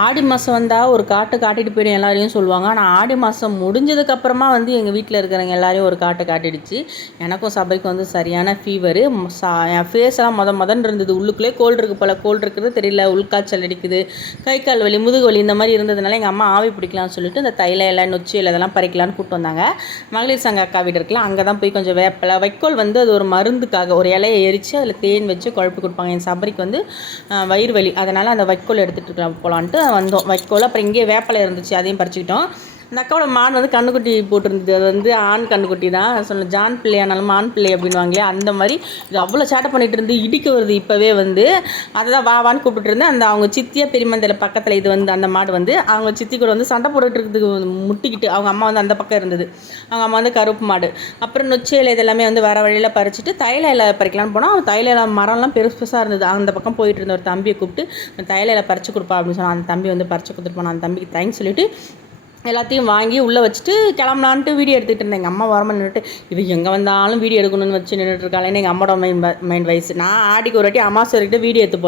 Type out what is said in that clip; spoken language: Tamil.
ஆடி மாதம் வந்தால் ஒரு காட்டிட்டு போயிடும் எல்லாரையும் சொல்லுவாங்க. ஆனால் ஆடி மாதம் முடிஞ்சதுக்கப்புறமா எங்கள் வீட்டில் இருக்கிறவங்க எல்லாரையும் ஒரு காட்டிடுச்சு. எனக்கும் சபரிக்கு சரியான ஃபீவரு. என் ஃபேஸ்லாம் மொதன்னு இருந்தது. உள்ளுக்குள்ளே கோல்டு இருக்குது போல். கோல்டு இருக்கிறது தெரியல. உள்காய்ச்சல் அடிக்குது, கை கால் வலி, முதுகு வலி இந்த மாதிரி இருந்ததுனால எங்கள் அம்மா ஆவி பிடிக்கலாம்னு சொல்லிட்டு இந்த தைல இலை, நொச்சி இலை இதெல்லாம் பறிக்கலான்னு கூப்பிட்டு வந்தாங்க. மகளிர் சங்க அக்கா வீடு இருக்குல்ல, அங்கே தான் போய் கொஞ்சம் வேப்பிலை, வைக்கோல் அது ஒரு மருந்துக்காக ஒரு இலையை எரித்து அதில் தேன் வச்சு குழப்பி கொடுப்பாங்க. என் சபரிக்கு வயிறு வலி, அதனால் அந்த வைக்கோல் எடுத்துகிட்டு போகலான்ட்டு வந்தோம். வைக்கோல் அப்புறம் இங்கே வேப்பலை இருந்துச்சு, அதையும் பறிச்சுக்கிட்டோம். இந்த அக்காவோட மான் கண்ணுக்குட்டி போட்டிருந்தது. அது ஆண் கண்ணுக்குட்டி தான். சொல்ல ஜான் பிள்ளையானாலும் ஆண் பிள்ளை அப்படின்வாங்களே, அந்த மாதிரி இது அவ்வளோ சேட்டை பண்ணிகிட்டு இருந்து இடிக்க வருது. இப்போவே அதை தான் வான்னு கூப்பிட்டு இருந்தேன். அந்த அவங்க சித்தியாக பெரியமந்தையில் பக்கத்தில் இது அந்த மாடு அவங்க சித்தி கூட சண்டை போட்டுட்டு இருக்குது முட்டிக்கிட்டு. அவங்க அம்மா அந்த பக்கம் இருந்தது. அவங்க அம்மா கருப்பு மாடு. அப்புறம் நொச்சி இலை இதெல்லாமே வேறு வழியில் பறிச்சுட்டு தைல இலை பறிக்கலான்னு போனால் அவன் தைல இலை மரம்லாம் பெருசாக இருந்தது. அந்த பக்கம் போயிட்டு இருந்த ஒரு தம்பியை கூப்பிட்டு தைல இலை பறிச்சு கொடுப்பா அப்படின்னு சொன்னால் அந்த தம்பி பறிச்சு கொடுத்துட்டு போனான். அந்த தம்பிக்கு தேங்க்ஸ் சொல்லிட்டு எல்லாத்தையும் வாங்கி உள்ளே வச்சுட்டு கிளம்பலான்ட்டு வீடியோ எடுத்துகிட்டு இருந்தேன். எங்கள் அம்மா வரமா நின்றுட்டு இது எங்கே வந்தாலும் வீடியோ எடுக்கணும்னு வச்சு நின்றுட்டு இருக்காளேன்னு எங்கள் அம்மாவோட மைண்ட் வயசு. நான் ஆடிக்கு ஒரு வாட்டி அம்மா சொல்லிட்டு வீடியோ எடுத்து